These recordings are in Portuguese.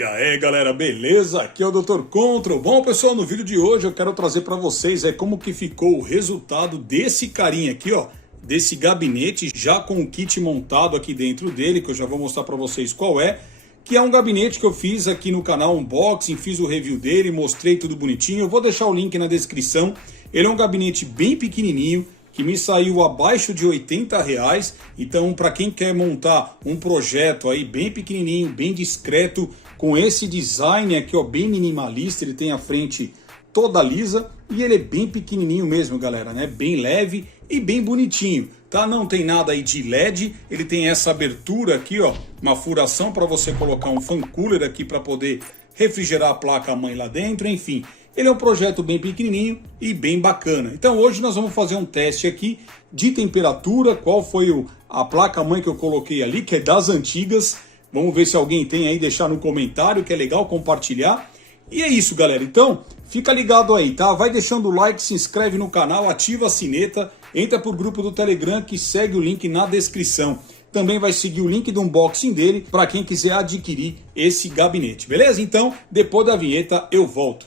E aí galera, beleza? Aqui é o Dr. Control. Bom pessoal, no vídeo de hoje eu quero trazer para vocês como que ficou o resultado desse carinha aqui, ó, desse gabinete já com o kit montado aqui dentro dele, que eu já vou mostrar para vocês qual é, que é um gabinete que eu fiz aqui no canal Unboxing, fiz o review dele, mostrei tudo bonitinho. Eu vou deixar o link na descrição. Ele é um gabinete bem pequenininho, que me saiu abaixo de R$80, então para quem quer montar um projeto aí bem pequenininho, bem discreto, com esse design aqui ó, bem minimalista, ele tem a frente toda lisa e ele é bem pequenininho mesmo galera, né? Bem leve e bem bonitinho, tá? Não tem nada aí de LED, ele tem essa abertura aqui ó, uma furação para você colocar um fan cooler aqui para poder refrigerar a placa-mãe lá dentro, enfim. Ele é um projeto bem pequenininho e bem bacana. Então hoje nós vamos fazer um teste aqui de temperatura. Qual foi a placa-mãe que eu coloquei ali, que é das antigas. Vamos ver se alguém tem aí, deixar no comentário, que é legal compartilhar. E é isso galera, então fica ligado aí, tá? Vai deixando o like, se inscreve no canal, ativa a sineta, entra pro grupo do Telegram que segue o link na descrição. Também vai seguir o link do unboxing dele para quem quiser adquirir esse gabinete, beleza? Então depois da vinheta eu volto.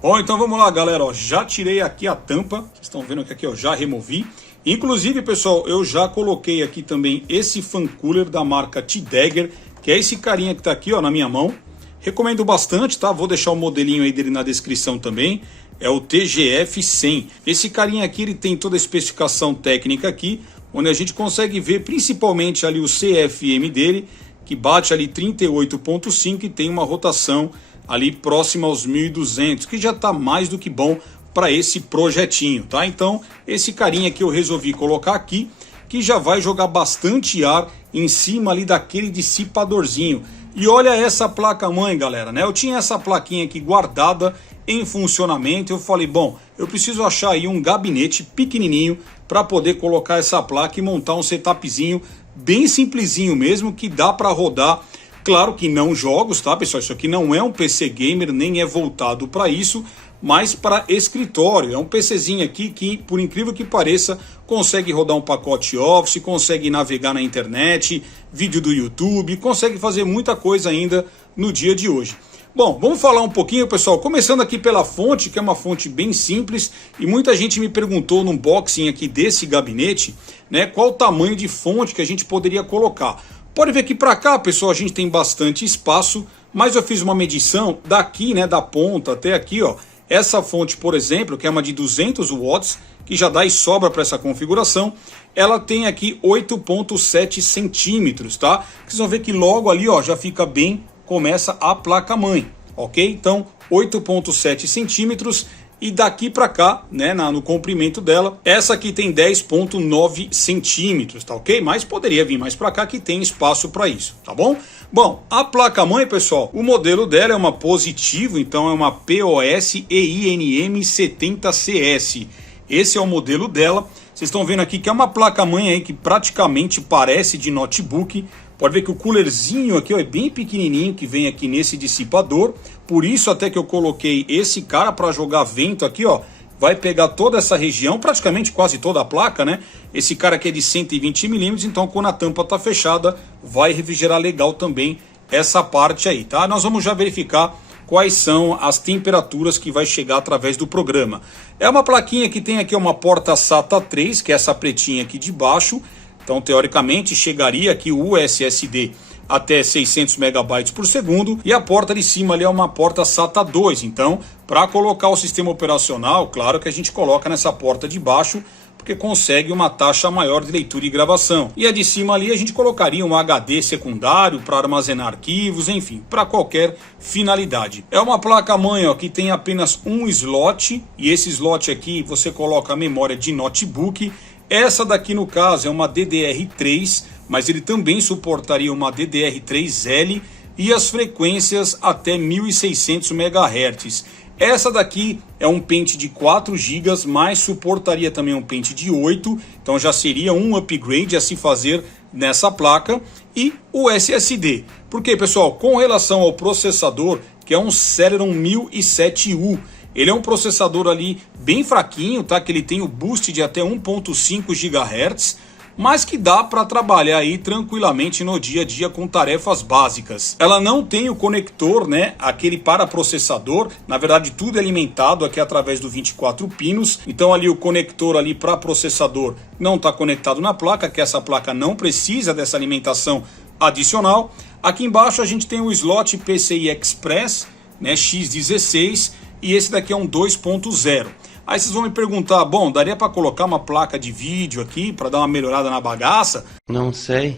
Bom, então vamos lá galera, ó, já tirei aqui a tampa, vocês estão vendo que aqui eu já removi. Inclusive pessoal, eu já coloquei aqui também esse fan cooler da marca T-Dagger, que é esse carinha que tá aqui ó, na minha mão. Recomendo bastante, tá? Vou deixar o modelinho aí dele na descrição também. É o TGF-100. Esse carinha aqui ele tem toda a especificação técnica aqui, onde a gente consegue ver principalmente ali o CFM dele, que bate ali 38.5 e tem uma rotação ali próxima aos 1200, que já está mais do que bom para esse projetinho, tá? Então esse carinha que eu resolvi colocar aqui, que já vai jogar bastante ar em cima ali daquele dissipadorzinho. E olha essa placa-mãe galera, né? Eu tinha essa plaquinha aqui guardada em funcionamento, eu falei, bom, eu preciso achar aí um gabinete pequenininho para poder colocar essa placa e montar um setupzinho bem simplesinho mesmo, que dá para rodar. Claro que não jogos, tá pessoal? Isso aqui não é um PC gamer, nem é voltado para isso, mas para escritório. É um PCzinho aqui que, por incrível que pareça, consegue rodar um pacote Office, consegue navegar na internet, vídeo do YouTube, consegue fazer muita coisa ainda no dia de hoje. Bom, vamos falar um pouquinho, pessoal, começando aqui pela fonte, que é uma fonte bem simples, e muita gente me perguntou no unboxing aqui desse gabinete, né, qual o tamanho de fonte que a gente poderia colocar. Pode ver que para cá, pessoal, a gente tem bastante espaço, mas eu fiz uma medição daqui, né, da ponta até aqui, ó. Essa fonte, por exemplo, que é uma de 200 watts, que já dá e sobra para essa configuração, ela tem aqui 8.7 centímetros, tá? Vocês vão ver que logo ali, ó, já fica bem, começa a placa-mãe, ok? Então, 8.7 centímetros. E daqui para cá, né, no comprimento dela, essa aqui tem 10.9 centímetros, tá ok? Mas poderia vir mais para cá que tem espaço para isso, tá bom? Bom, a placa-mãe, pessoal, o modelo dela é uma Positivo, então é uma POS EINM 70CS. Esse é o modelo dela. Vocês estão vendo aqui que é uma placa-mãe aí que praticamente parece de notebook. Pode ver que o coolerzinho aqui ó, é bem pequenininho, que vem aqui nesse dissipador. Por isso até que eu coloquei esse cara para jogar vento aqui, ó. Vai pegar toda essa região, praticamente quase toda a placa, né? Esse cara aqui é de 120 milímetros, então quando a tampa tá fechada, vai refrigerar legal também essa parte aí, tá? Nós vamos já verificar quais são as temperaturas que vai chegar através do programa. É uma plaquinha que tem aqui uma porta SATA 3, que é essa pretinha aqui de baixo. Então, teoricamente, chegaria aqui o SSD até 600 megabytes por segundo. E a porta de cima ali é uma porta SATA 2. Então, para colocar o sistema operacional, claro que a gente coloca nessa porta de baixo, porque consegue uma taxa maior de leitura e gravação. E a de cima ali a gente colocaria um HD secundário para armazenar arquivos, enfim, para qualquer finalidade. É uma placa-mãe que tem apenas um slot, e esse slot aqui você coloca a memória de notebook. Essa daqui no caso é uma DDR3, mas ele também suportaria uma DDR3L e as frequências até 1600 MHz. Essa daqui é um pente de 4 GB, mas suportaria também um pente de 8, então já seria um upgrade a se fazer nessa placa. E o SSD, porque pessoal, com relação ao processador, que é um Celeron 1007U, Ele é um processador ali bem fraquinho, tá? Que ele tem o boost de até 1.5 GHz, mas que dá para trabalhar aí tranquilamente no dia a dia com tarefas básicas. Ela não tem o conector, né, aquele para processador, na verdade tudo é alimentado aqui através do 24 pinos, então ali o conector ali para processador não está conectado na placa, que essa placa não precisa dessa alimentação adicional. Aqui embaixo a gente tem o slot PCI Express, né, X16, e esse daqui é um 2.0. Aí vocês vão me perguntar, bom, daria para colocar uma placa de vídeo aqui para dar uma melhorada na bagaça? Não sei.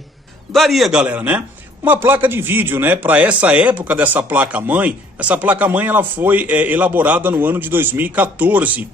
Daria, galera, né? Uma placa de vídeo, né? Para essa época dessa placa-mãe, essa placa-mãe ela foi elaborada no ano de 2014.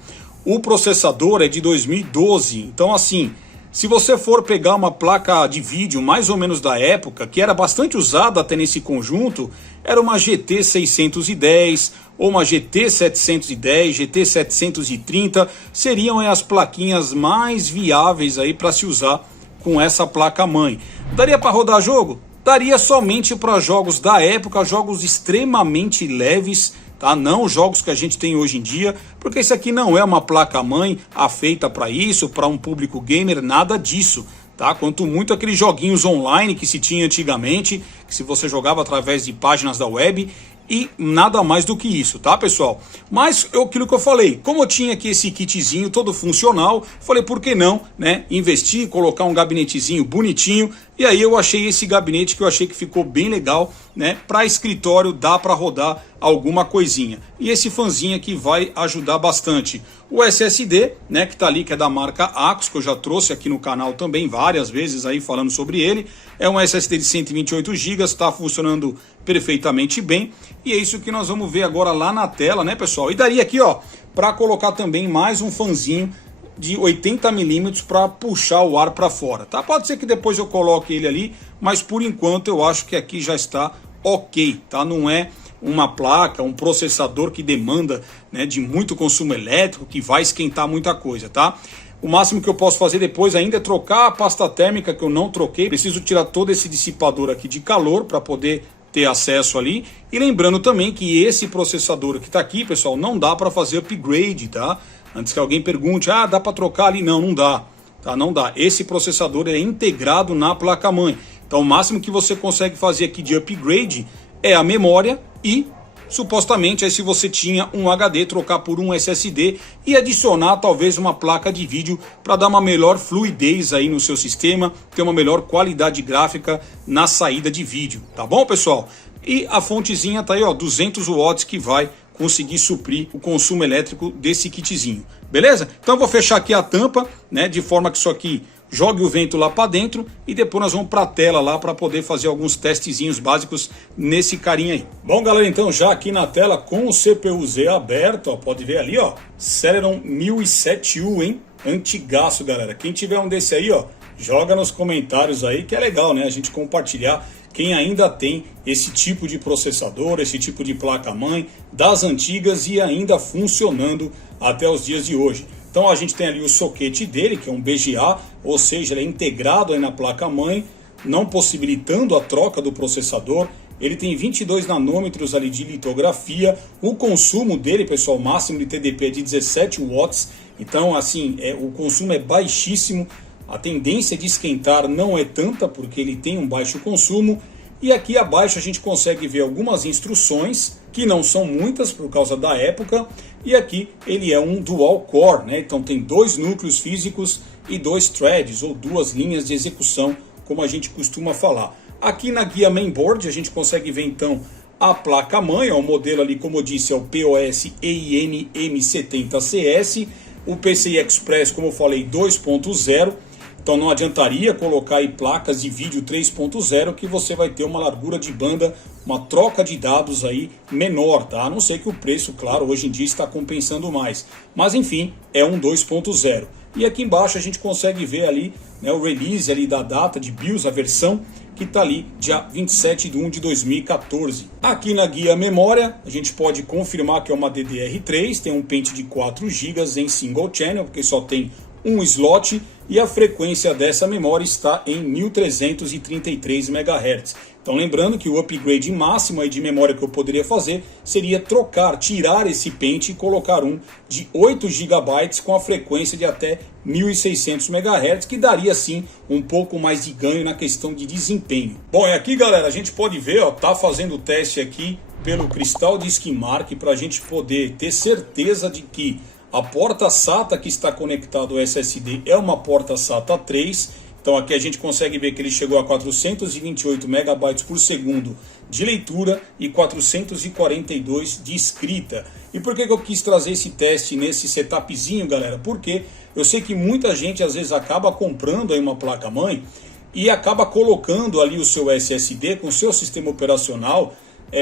O processador é de 2012. Então, assim, se você for pegar uma placa de vídeo mais ou menos da época, que era bastante usada até nesse conjunto, era uma GT 610 ou uma GT 710, GT 730, seriam as plaquinhas mais viáveis aí para se usar com essa placa-mãe. Daria para rodar jogo? Daria somente para jogos da época, jogos extremamente leves, tá? Não os jogos que a gente tem hoje em dia, porque isso aqui não é uma placa-mãe feita para isso, para um público gamer, nada disso. Tá? Quanto muito aqueles joguinhos online que se tinha antigamente, que se você jogava através de páginas da web, e nada mais do que isso, tá, pessoal? Mas aquilo que eu falei, como eu tinha aqui esse kitzinho todo funcional, falei, por que não, né, investir, colocar um gabinetezinho bonitinho, e aí eu achei esse gabinete que eu achei que ficou bem legal, né, para escritório dá para rodar alguma coisinha. E esse fanzinho aqui vai ajudar bastante. O SSD, né, que tá ali, que é da marca Axis, que eu já trouxe aqui no canal também várias vezes aí falando sobre ele. É um SSD de 128 GB, está funcionando perfeitamente bem. E é isso que nós vamos ver agora lá na tela, né, pessoal? E daria aqui, ó, para colocar também mais um fanzinho de 80 mm para puxar o ar para fora, tá? Pode ser que depois eu coloque ele ali, mas por enquanto eu acho que aqui já está ok, tá? Não é uma placa, um processador que demanda, né, de muito consumo elétrico, que vai esquentar muita coisa, tá? O máximo que eu posso fazer depois ainda é trocar a pasta térmica, que eu não troquei. Preciso tirar todo esse dissipador aqui de calor para poder ter acesso ali. E lembrando também que esse processador que está aqui, pessoal, não dá para fazer upgrade, tá? Antes que alguém pergunte, ah, dá para trocar ali? Não, não dá, tá? Não dá. Esse processador é integrado na placa-mãe. Então o máximo que você consegue fazer aqui de upgrade é a memória e, supostamente, aí se você tinha um HD, trocar por um SSD e adicionar talvez uma placa de vídeo para dar uma melhor fluidez aí no seu sistema, ter uma melhor qualidade gráfica na saída de vídeo, tá bom, pessoal? E a fontezinha tá aí, ó, 200 watts, que vai conseguir suprir o consumo elétrico desse kitzinho, beleza? Então eu vou fechar aqui a tampa, né, de forma que isso aqui jogue o vento lá para dentro e depois nós vamos para a tela lá para poder fazer alguns testezinhos básicos nesse carinha aí. Bom, galera, então já aqui na tela com o CPU-Z aberto, ó, pode ver ali, ó, Celeron 1007U, hein? Antigaço, galera. Quem tiver um desse aí, ó, joga nos comentários aí, que é legal, né? A gente compartilhar quem ainda tem esse tipo de processador, esse tipo de placa-mãe das antigas e ainda funcionando até os dias de hoje. Então a gente tem ali o soquete dele, que é um BGA, ou seja, ele é integrado aí na placa-mãe, não possibilitando a troca do processador. Ele tem 22 nanômetros ali de litografia. O consumo dele, pessoal, máximo de TDP é de 17 watts. Então, assim, o consumo é baixíssimo. A tendência de esquentar não é tanta, porque ele tem um baixo consumo. E aqui abaixo a gente consegue ver algumas instruções, que não são muitas por causa da época. E aqui ele é um dual core, né? Então tem 2 núcleos físicos e 2 threads, ou 2 linhas de execução, como a gente costuma falar. Aqui na guia mainboard a gente consegue ver então a placa-mãe, o modelo ali, como eu disse, é o POS EIN M70CS. O PCI Express, como eu falei, 2.0. Então não adiantaria colocar aí placas de vídeo 3.0, que você vai ter uma largura de banda, uma troca de dados aí menor, tá? A não ser que o preço, claro, hoje em dia está compensando mais. Mas enfim, é um 2.0. E aqui embaixo a gente consegue ver ali, né, o release ali da data de BIOS, a versão que está ali dia 27/1 de 2014. Aqui na guia memória a gente pode confirmar que é uma DDR3, tem um pente de 4 GB em single channel, porque só tem um slot, e a frequência dessa memória está em 1333 MHz. Então lembrando que o upgrade máximo aí de memória que eu poderia fazer seria tirar esse pente e colocar um de 8 GB com a frequência de até 1600 MHz, que daria sim um pouco mais de ganho na questão de desempenho. Bom, e aqui galera, a gente pode ver, ó, tá fazendo o teste aqui pelo Crystal Disk Mark para a gente poder ter certeza de que a porta SATA que está conectada ao SSD é uma porta SATA 3. Então aqui a gente consegue ver que ele chegou a 428 MB por segundo de leitura e 442 de escrita. E por que eu quis trazer esse teste nesse setupzinho, galera? Porque eu sei que muita gente às vezes acaba comprando aí uma placa-mãe e acaba colocando ali o seu SSD com o seu sistema operacional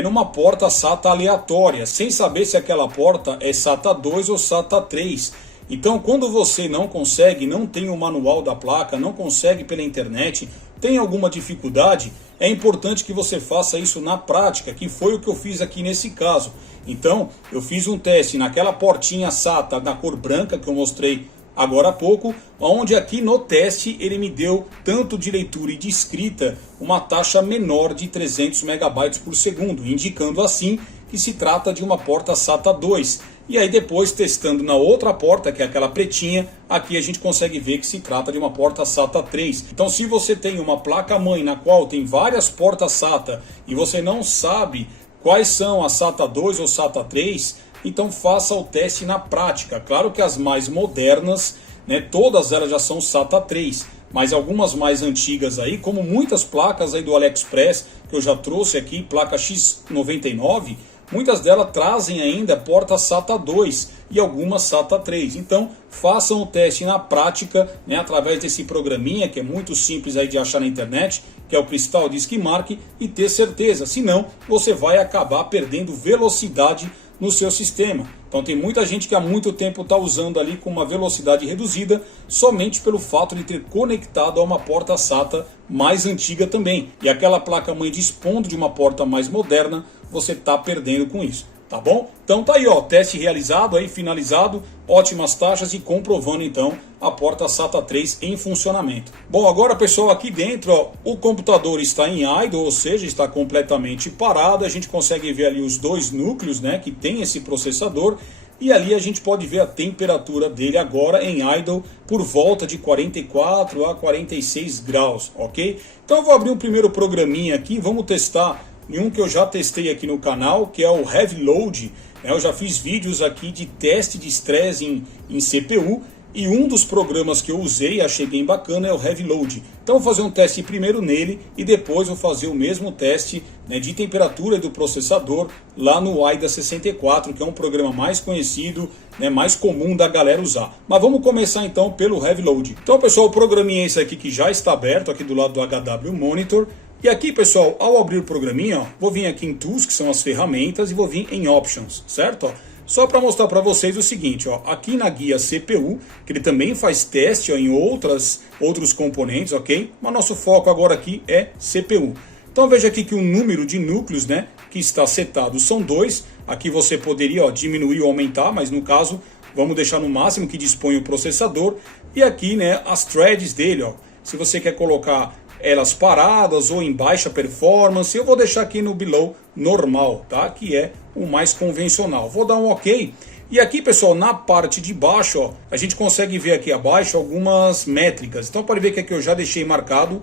numa porta SATA aleatória, sem saber se aquela porta é SATA 2 ou SATA 3. Então, quando você não consegue, não tem o manual da placa, não consegue pela internet, tem alguma dificuldade, é importante que você faça isso na prática, que foi o que eu fiz aqui nesse caso. Então, eu fiz um teste naquela portinha SATA da cor branca que eu mostrei agora há pouco, onde aqui no teste ele me deu tanto de leitura e de escrita uma taxa menor de 300 MB por segundo, indicando assim que se trata de uma porta SATA 2. E aí depois testando na outra porta, que é aquela pretinha, aqui a gente consegue ver que se trata de uma porta SATA 3. Então se você tem uma placa-mãe na qual tem várias portas SATA e você não sabe quais são a SATA 2 ou SATA 3, então faça o teste na prática. Claro que as mais modernas, né, todas elas já são SATA 3, mas algumas mais antigas aí, como muitas placas aí do AliExpress, que eu já trouxe aqui, placa X99, muitas delas trazem ainda porta SATA 2 e algumas SATA 3. Então façam o teste na prática, né, através desse programinha que é muito simples aí de achar na internet, que é o Crystal Disk Mark, e ter certeza, senão você vai acabar perdendo velocidade no seu sistema. Então tem muita gente que há muito tempo está usando ali com uma velocidade reduzida somente pelo fato de ter conectado a uma porta SATA mais antiga também. E aquela placa-mãe dispondo de uma porta mais moderna, você está perdendo com isso. Tá bom? Então tá aí, ó, teste realizado, aí finalizado, ótimas taxas e comprovando então a porta SATA 3 em funcionamento. Bom, agora pessoal, aqui dentro, ó, o computador está em idle, ou seja, está completamente parado. A gente consegue ver ali os dois núcleos, né, que tem esse processador. E ali a gente pode ver a temperatura dele agora em idle por volta de 44 a 46 graus, ok? Então eu vou abrir um primeiro programinha aqui, vamos testar um que eu já testei aqui no canal, que é o Heavy Load. Eu já fiz vídeos aqui de teste de estresse em CPU, e um dos programas que eu usei e achei bem bacana é o Heavy Load. Então vou fazer um teste primeiro nele e depois vou fazer o mesmo teste, né, de temperatura do processador lá no AIDA64, que é um programa mais conhecido, né, mais comum da galera usar. Mas vamos começar então pelo Heavy Load. Então pessoal, o programinha é esse aqui que já está aberto aqui do lado do HW Monitor. E aqui pessoal, ao abrir o programinha, ó, vou vir aqui em Tools, que são as ferramentas, e vou vir em Options, certo? Ó, só para mostrar para vocês o seguinte, ó, aqui na guia CPU, que ele também faz teste, ó, em outros componentes, ok? Mas nosso foco agora aqui é CPU. Então veja aqui que o número de núcleos, né, que está setado são 2. Aqui você poderia, ó, diminuir ou aumentar, mas no caso vamos deixar no máximo que dispõe o processador. E aqui, né, as threads dele, ó, se você quer colocar elas paradas ou em baixa performance, eu vou deixar aqui no below normal, tá? Que é o mais convencional. Vou dar um OK. E aqui, pessoal, na parte de baixo, ó, a gente consegue ver aqui abaixo algumas métricas. Então pode ver que aqui eu já deixei marcado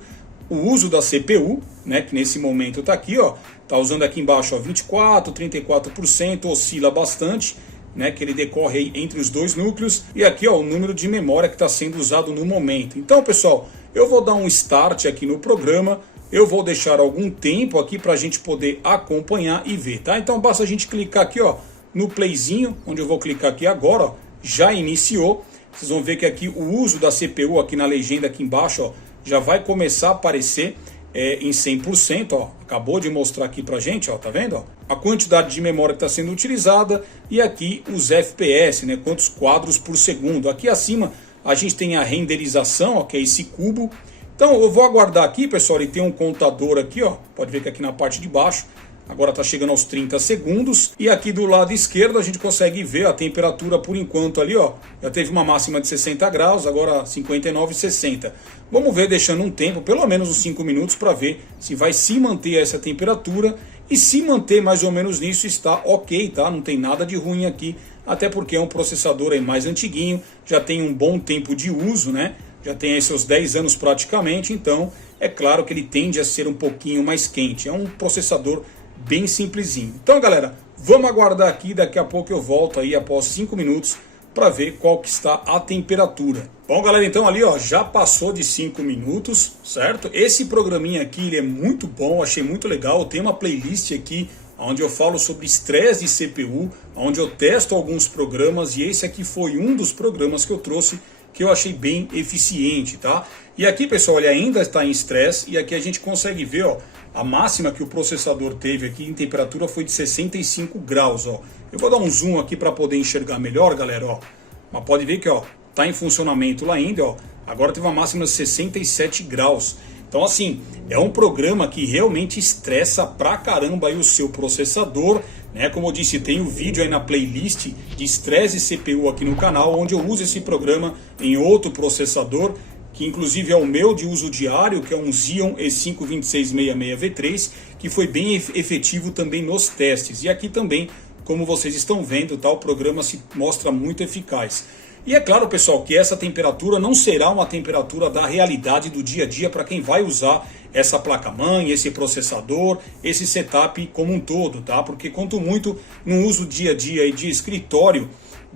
o uso da CPU, né, que nesse momento está aqui, ó, tá usando aqui embaixo, ó, 24, 34%, oscila bastante, né, que ele decorre aí entre os dois núcleos, e aqui, ó, o número de memória que está sendo usado no momento. Então, pessoal, eu vou dar um start aqui no programa, eu vou deixar algum tempo aqui para a gente poder acompanhar e ver, tá? Então basta a gente clicar aqui, ó, no playzinho, onde eu vou clicar aqui agora, ó, já iniciou. Vocês vão ver que aqui o uso da CPU aqui na legenda aqui embaixo, ó, já vai começar a aparecer em 100%, ó, acabou de mostrar aqui pra gente, ó, tá vendo? Ó, a quantidade de memória que está sendo utilizada e aqui os FPS, né, quantos quadros por segundo. Aqui acima a gente tem a renderização, ó, que é esse cubo. Então eu vou aguardar aqui, pessoal, ele tem um contador aqui, ó, pode ver que aqui na parte de baixo agora está chegando aos 30 segundos. E aqui do lado esquerdo a gente consegue ver a temperatura por enquanto ali, ó. Já teve uma máxima de 60 graus, agora 59 e 60. Vamos ver deixando um tempo, pelo menos uns 5 minutos, para ver se vai se manter essa temperatura. E se manter mais ou menos nisso está ok, tá? Não tem nada de ruim aqui, até porque é um processador aí mais antiguinho, já tem um bom tempo de uso, né? Já tem aí seus 10 anos praticamente, então é claro que ele tende a ser um pouquinho mais quente. É um processador bem simplesinho. Então, galera, vamos aguardar aqui, daqui a pouco eu volto aí após 5 minutos para ver qual que está a temperatura. Bom, galera, então ali, ó, já passou de 5 minutos, certo? Esse programinha aqui, ele é muito bom, achei muito legal. Eu tenho uma playlist aqui onde eu falo sobre estresse de CPU, onde eu testo alguns programas, e esse aqui foi um dos programas que eu trouxe que eu achei bem eficiente, tá? E aqui, pessoal, ele ainda está em estresse, e aqui a gente consegue ver, ó, a máxima que o processador teve aqui em temperatura foi de 65 graus, ó. Eu vou dar um zoom aqui para poder enxergar melhor, galera, ó. Mas pode ver que, ó, tá em funcionamento lá ainda, ó. Agora teve uma máxima de 67 graus. Então, assim, é um programa que realmente estressa pra caramba aí o seu processador, né? Como eu disse, tem um vídeo aí na playlist de estresse CPU aqui no canal, onde eu uso esse programa em outro processador, que inclusive é o meu de uso diário, que é um Xeon E5-2666V3, que foi bem efetivo também nos testes. E aqui também, como vocês estão vendo, tá, o programa se mostra muito eficaz. E é claro, pessoal, que essa temperatura não será uma temperatura da realidade do dia a dia para quem vai usar essa placa-mãe, esse processador, esse setup como um todo, tá? Porque quanto muito no uso dia a dia e de escritório,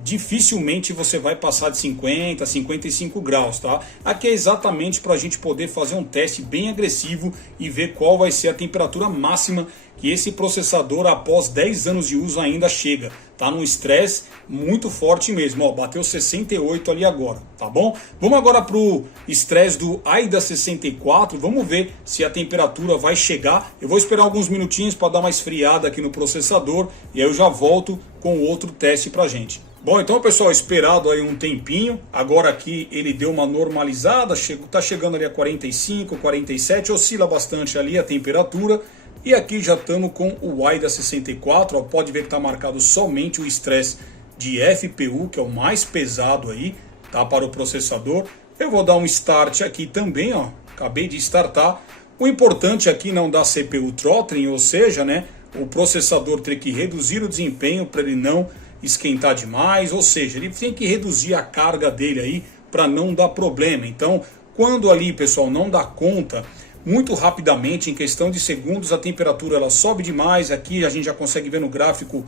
dificilmente você vai passar de 50 a 55 graus, tá? Aqui é exatamente para a gente poder fazer um teste bem agressivo e ver qual vai ser a temperatura máxima que esse processador após 10 anos de uso ainda chega. Tá num estresse muito forte mesmo, ó, bateu 68 ali agora, tá bom? Vamos agora para o estresse do AIDA 64, vamos ver se a temperatura vai chegar. Eu vou esperar alguns minutinhos para dar uma esfriada aqui no processador e aí eu já volto com outro teste para gente. Bom, então, pessoal, esperado aí um tempinho, agora aqui ele deu uma normalizada, tá chegando ali a 45, 47, oscila bastante ali a temperatura, e aqui já estamos com o AIDA 64, ó, pode ver que está marcado somente o estresse de FPU, que é o mais pesado aí, tá, para o processador. Eu vou dar um start aqui também, ó, acabei de startar. O importante aqui não dar CPU throttling, ou seja, né, o processador ter que reduzir o desempenho para ele não esquentar demais, ou seja, ele tem que reduzir a carga dele aí para não dar problema. Então, quando ali, pessoal, não dá conta, muito rapidamente, em questão de segundos, a temperatura ela sobe demais. Aqui a gente já consegue ver no gráfico,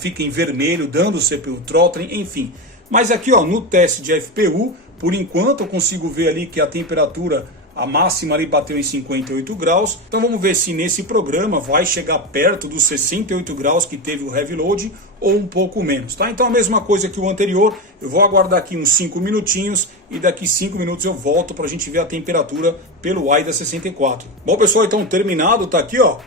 fica em vermelho, dando CPU throttling, enfim. Mas aqui, ó, no teste de FPU, por enquanto eu consigo ver ali que a temperatura, a máxima ali bateu em 58 graus. Então vamos ver se nesse programa vai chegar perto dos 68 graus que teve o Heavy Load ou um pouco menos, tá? Então a mesma coisa que o anterior, eu vou aguardar aqui uns 5 minutinhos e daqui 5 minutos eu volto para a gente ver a temperatura pelo AIDA 64. Bom, pessoal, então terminado, tá aqui, ó.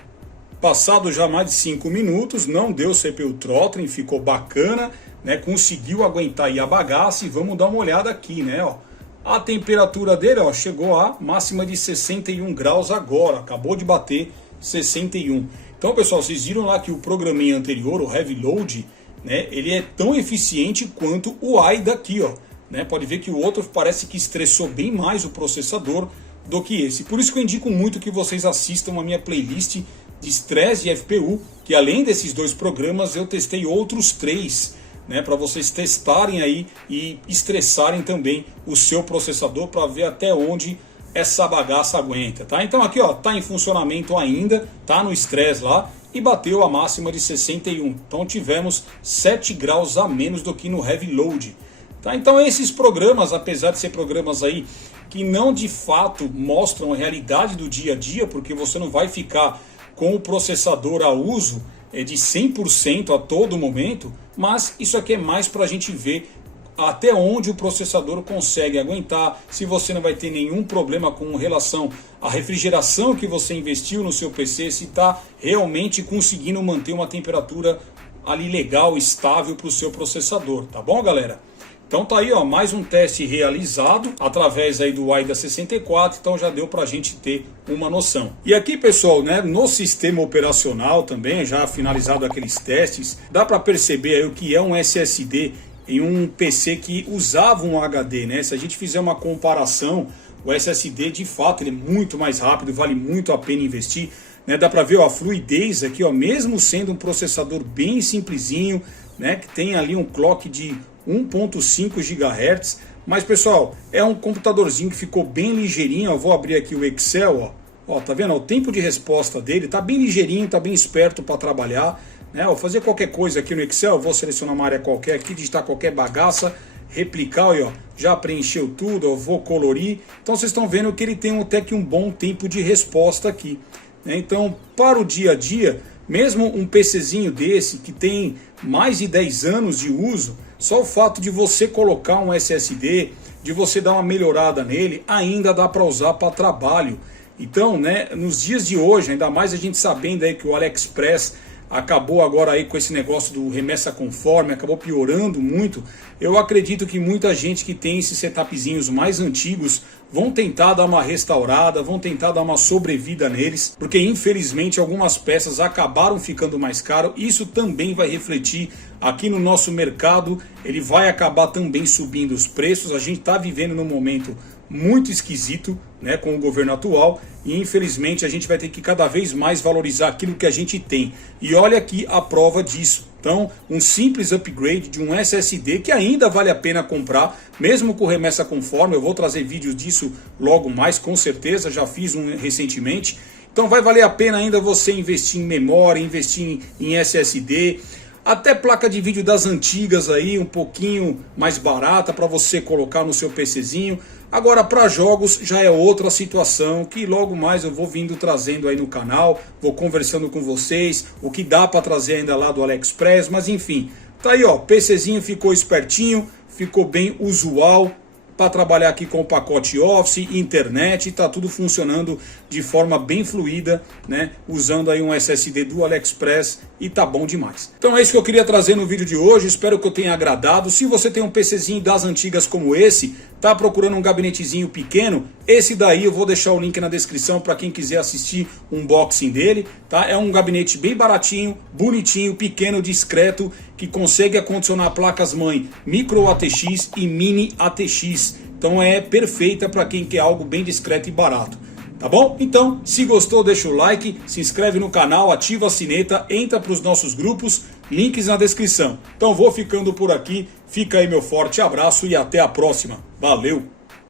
Passado já mais de 5 minutos, não deu CPU throttling, ficou bacana, né? Conseguiu aguentar aí a bagaça e vamos dar uma olhada aqui, né, ó. A temperatura dele, ó, chegou a máxima de 61 graus agora, acabou de bater 61. Então, pessoal, vocês viram lá que o programinha anterior, o Heavy Load, né, ele é tão eficiente quanto o AIDA aqui, ó, né? Pode ver que o outro parece que estressou bem mais o processador do que esse. Por isso que eu indico muito que vocês assistam a minha playlist de estresse de FPU, que além desses dois programas eu testei outros 3, né, para vocês testarem aí e estressarem também o seu processador para ver até onde essa bagaça aguenta, tá? Então aqui, ó, tá em funcionamento ainda, tá no estresse lá e bateu a máxima de 61. Então tivemos 7 graus a menos do que no Heavy Load, tá? Então esses programas, apesar de ser programas aí que não de fato mostram a realidade do dia a dia, porque você não vai ficar com o processador a uso de 100% a todo momento, mas isso aqui é mais para a gente ver até onde o processador consegue aguentar, se você não vai ter nenhum problema com relação à refrigeração que você investiu no seu PC, se está realmente conseguindo manter uma temperatura ali legal, estável para o seu processador, tá bom, galera? Então tá aí, ó, mais um teste realizado através aí do AIDA 64, então já deu pra gente ter uma noção. E aqui, pessoal, né, no sistema operacional também, já finalizado aqueles testes, dá pra perceber aí o que é um SSD em um PC que usava um HD, né? Se a gente fizer uma comparação, o SSD de fato ele é muito mais rápido, vale muito a pena investir, né? Dá pra ver, ó, a fluidez aqui, ó, mesmo sendo um processador bem simplesinho, né, que tem ali um clock de 1.5 GHz, mas pessoal, é um computadorzinho que ficou bem ligeirinho. Eu vou abrir aqui o Excel, ó, tá vendo? O tempo de resposta dele tá bem ligeirinho, tá bem esperto para trabalhar, né? Vou fazer qualquer coisa aqui no Excel, vou selecionar uma área qualquer aqui, digitar qualquer bagaça, replicar, ó, já preencheu tudo, eu vou colorir. Então vocês estão vendo que ele tem até que um bom tempo de resposta aqui, né? Então, para o dia a dia, mesmo um PCzinho desse que tem mais de 10 anos de uso, só o fato de você colocar um SSD, de você dar uma melhorada nele, ainda dá para usar para trabalho. Então, né, nos dias de hoje, ainda mais a gente sabendo aí que o AliExpress acabou agora aí com esse negócio do remessa conforme, acabou piorando muito. Eu acredito que muita gente que tem esses setupzinhos mais antigos vão tentar dar uma restaurada, vão tentar dar uma sobrevida neles, porque infelizmente algumas peças acabaram ficando mais caro. Isso também vai refletir aqui no nosso mercado, ele vai acabar também subindo os preços. A gente está vivendo num momento muito esquisito, né, com o governo atual, e infelizmente a gente vai ter que cada vez mais valorizar aquilo que a gente tem. E olha aqui a prova disso. Então, um simples upgrade de um SSD que ainda vale a pena comprar, mesmo com remessa conforme. Eu vou trazer vídeos disso logo mais, com certeza, já fiz um recentemente. Então vai valer a pena ainda você investir em memória, investir em SSD, até placa de vídeo das antigas aí, um pouquinho mais barata para você colocar no seu PCzinho. Agora, para jogos já é outra situação, que logo mais eu vou vindo trazendo aí no canal, vou conversando com vocês, o que dá para trazer ainda lá do AliExpress, mas enfim, tá aí, ó, PCzinho ficou espertinho, ficou bem usual para trabalhar aqui com o pacote Office, internet, tá tudo funcionando de forma bem fluida, né? Usando aí um SSD do AliExpress e tá bom demais. Então é isso que eu queria trazer no vídeo de hoje, espero que eu tenha agradado. Se você tem um PCzinho das antigas como esse, tá procurando um gabinetezinho pequeno, esse daí eu vou deixar o link na descrição para quem quiser assistir um unboxing dele, tá? É um gabinete bem baratinho, bonitinho, pequeno, discreto, que consegue acondicionar placas-mãe micro ATX e mini ATX. Então é perfeita para quem quer algo bem discreto e barato. Tá bom? Então, se gostou, deixa o like, se inscreve no canal, ativa a sineta, entra para os nossos grupos, links na descrição. Então vou ficando por aqui, fica aí meu forte abraço e até a próxima. Valeu!